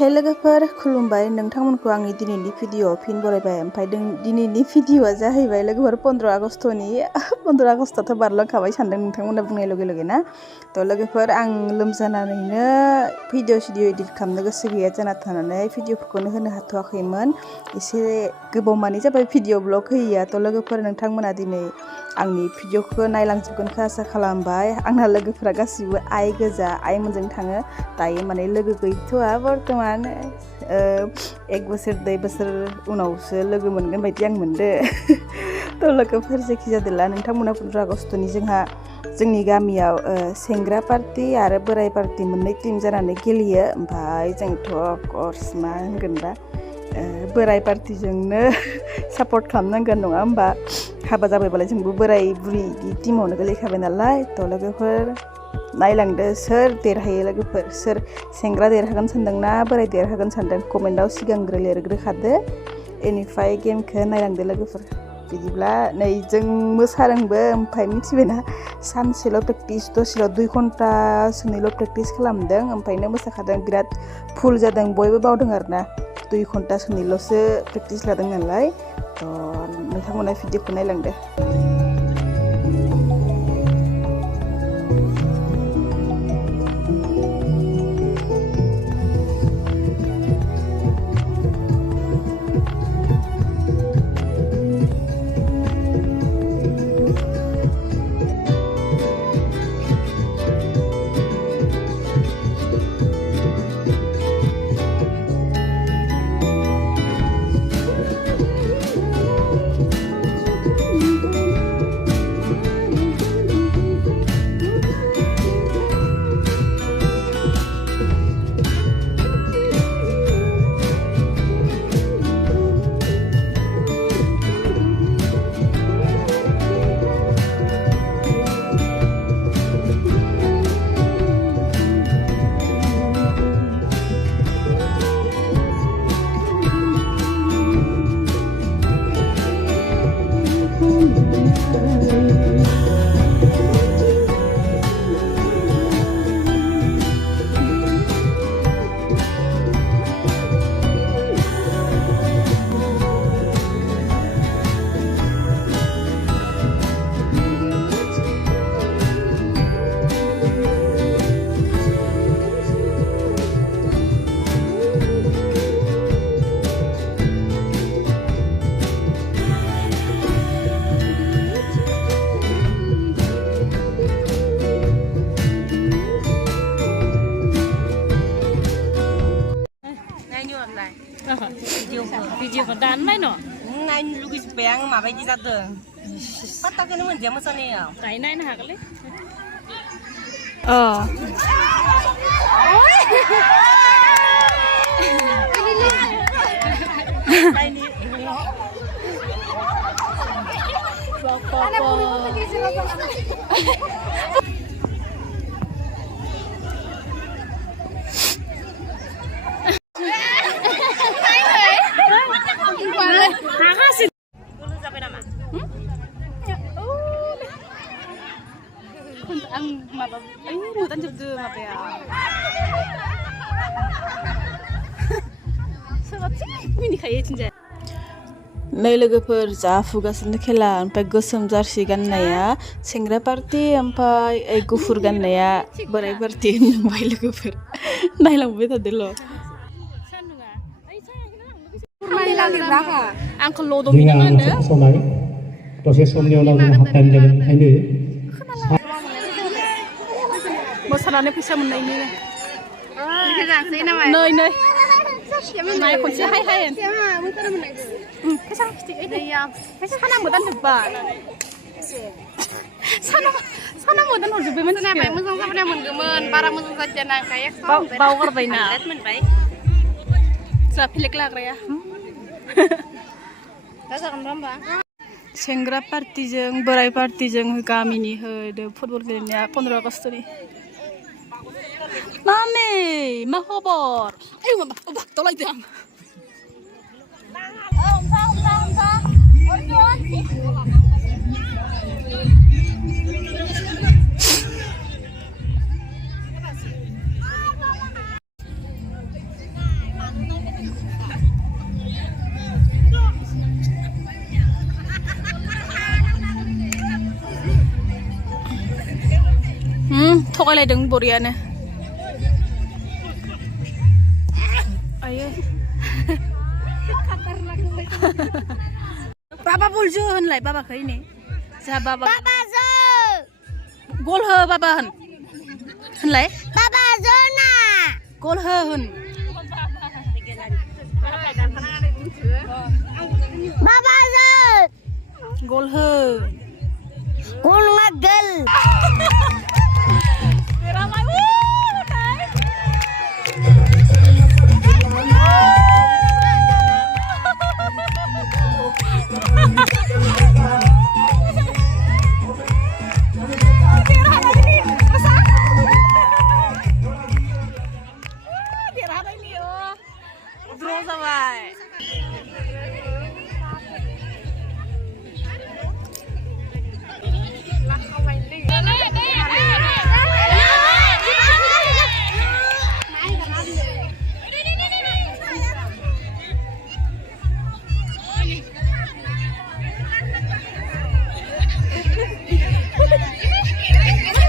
लोगोफोर खुलुमबाय नोंथांमोनखौ आंनि दिनैनि भिडिअआव फिन बरायबाय ओमफ्राय दिनैनि भिडिअआ जाहैबाय लोगोफोर 15 आगस्टनि 15 आगस्टआथ' बारलांखाबाय सानदों नोंथांमोना बुंनाय लगे लगेना थ' लोगोफोर आं लोमजानानैनो भिडिअ इडिट खालामनो गोसो गैया जाना थानानै भिडिअफोरखौनो होनो हाथ'वाखैमोन एसे गोबाव मानि जाबाय भिडिअ ब्लग होयैया थ' लोगोफोर नोंथांमोना दिनै आंनि भिडिअखौ नायलांजोबगोनखौ आसा खालामबाय आंना लोगोफोरा गासिबो आइ गोजा आइमोनजों थाङो दायो माने लोगो गैथ'आ बर्तमान 1 बोसोर 2 बोसोर उनावसो लोगो मोनगोन बायदि आं मोनदो थ' लोगोफोर जेखि जादोला नोंथांमोना 15 आगस्टनि जोंनि गामियाव सेंग्रा पार्टी आरो बोराय पार्टी मोननै टीम जानानै गेलेयो ओमफ्राय जोंथ' कर्स मा होनगोनबा बोराय पार्टीजोंनो सापर्ट खालामनांगोन नङा होमबा हाबा जाबायबालाय जोंबो बोराय बुरि टीमावनो गोलैखाबाय नालाय थ' लोगोफोर नायलांदो सोर देरहायो लोगोफोर सोर सेंग्रा देरहागोन सानदोंना बोराय देरहागोन सानदों कमेन्टआव सिगांग्रो लिरग्रोखादो बेनिफ्राय गेमखौ नायलांदो लोगोफोर बिदिब्ला नै जों मोसादोंबो ओमफ्राय मिथिबायना सानसेल' प्रेक्टिस दसेल' 2 घन्टासोनिल' प्रेक्टिस खालामदों ओमफ्रायनो मोसाखादों बिराद फुल जादों बयबो बावदों आरोना 2 घन्टासोनिल'सो प्रेक्टिस लादों नालाय थ' नोंथांमोना भिडिअखौ नायलांदो भिडिअखौ दाननाय न' नायनो लुगैजोब्बाय आं माबायदि जादों पात्ताखौनो मोनदिया मोसानायाव दायो नायनो हागोनलै आं माबा मोदानजोबदो माबाया सोरबा मिनिखायो इथिंजाय नै लोगोफोर जाफुगासिनो खेला ओमफ्राय गोसोम जार्सि गाननाया सेंग्रा पार्टी ओमफ्राय गुफुर गाननाया बोराय पार्टी होनबाय लोगोफोर नायलांबाय थादोल' आंखौ लद'मिनो होनो दसे समनि उनाव जों हाबटाइम जागोन ओंखायनो मोसानानै फैसा मोननायनि नै नाय खनसे हाय फैसा साना मोदान जोब्बा साना मोदान हरजोब्बायमोन मोजां जाबाय मोनगौमोन बारा मोजां जादियाना बावगारबायना मोनबाय जा फेलेक लाग्राया सेंग्रा पार्टीजों बोराय पार्टीजों गामिनि होदो फुटबल गेलेनाया 15 आगस्टनि मामे मा खबर आयु माबा दलायदो आं थगायलायदों बरियानो आयो बाबा बलजो होनलाय बाबाखौ इनै जा बाबा बाबाजो गल हो बाबा होनलाय बाबाजो ना गल हो होन बाबाजो गल हो gol ngagel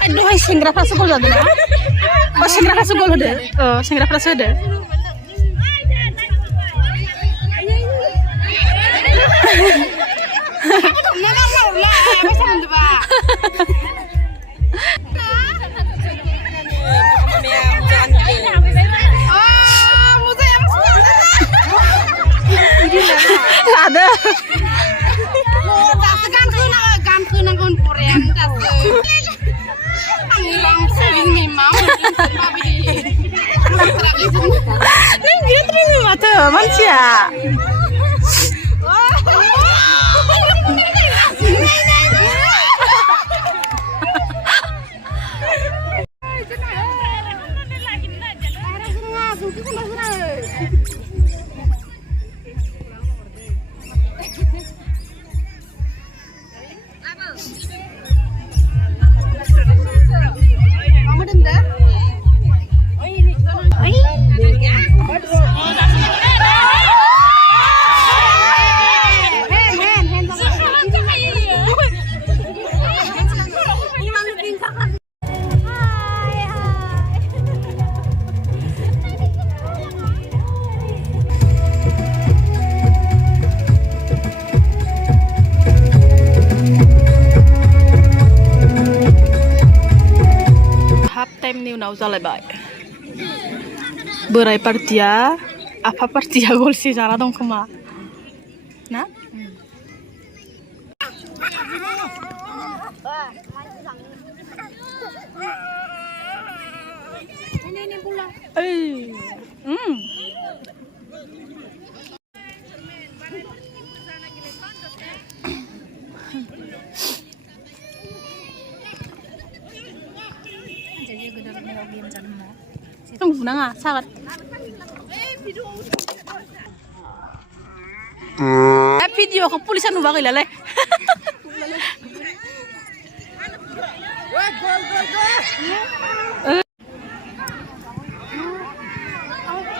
Aduh, Sengra pas gol ada na? Oh, Sengra pas gol ada? Oh, Sengra pas ada? Ada. Dia terima mata manusia. Unaw जालायबाय बोराय पार्टिया आफा पार्टिया गलसे जाना दं खोमा ना Tunggu nanga sangat. Video ke polisian nu bakal lale.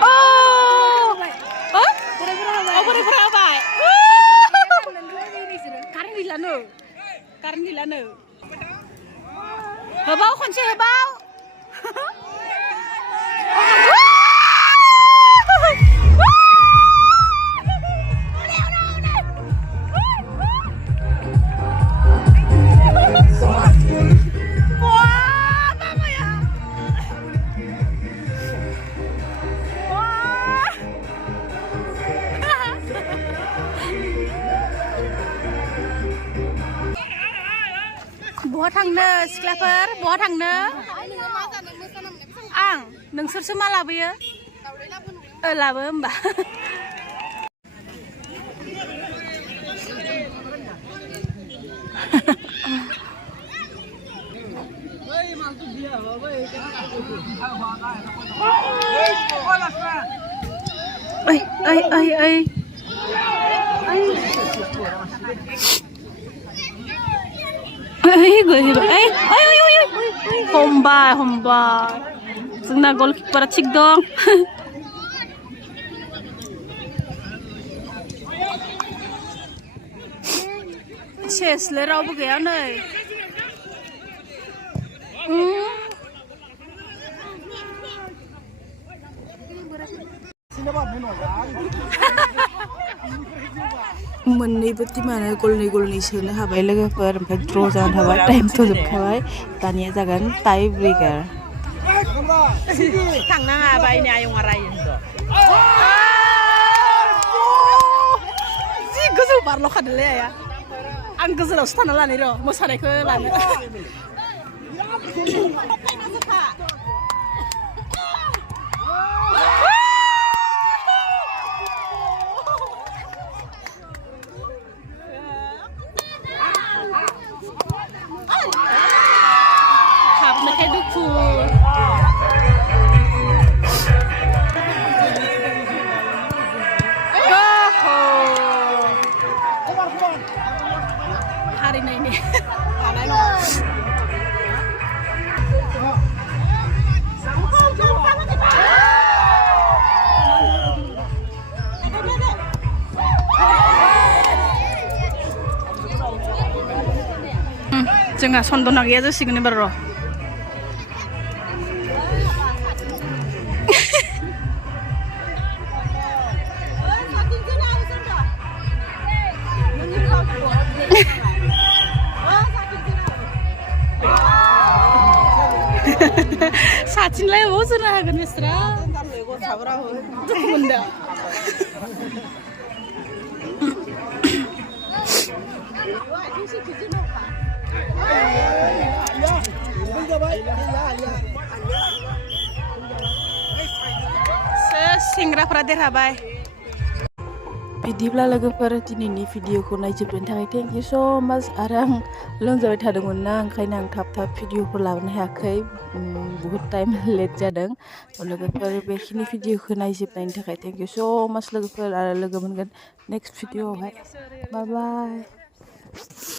Oh, berapa? Karin dilano. Hebau konse hebau. बहा थांनो सिख्लाफोर बहा थांनो आं नोंसोरसो मा लाबोयो लाबो होमबा ay homba जोंना गलकिपारा थिग दं सेसले रावबो गैया नै मोननैबो टीमानो गलनै गलनै सोनो हाबाय लोगोफोर ओमफ्राय द्र' जानानै थाबाय टाइमथ' जोबखाबाय दानिया जागोन टाइ ब्रेकार थांनाङा बायनो आयंआ रायो जि गोजौ बारल'खादोलै आया आं गोजौनावसो थाना लानाय र' मोसानायखौ लानो हाबनायखाय दुखु हारिनायनि हानाय नङा जोंहा सन्दना गैया जासिगोन एबार र' साथिनलाय अबाव जोनो हागोन नोंसोरा दुखु मोनदों सेंग्राफोरा देरहाबाय बिदिब्ला लोगोफोर दिनैनि भिडिअखौ नायजोबनायनि थाखाय थेंक इउ स' माच आरो आं लोमजाबाय थादोंमोन ना ओंखायनो आं थाब थाब भिडिअफोर लाबोनो हायाखै बुहुत टाइम लेट जादों लोगोफोर बेखिनि भिडिअखौ नायजोबनायनि थाखाय थेंक इउ स' माच लोगोफोर आरो लोगो मोनगोन नेक्स्ट भिडिअआवहाय बाय बाय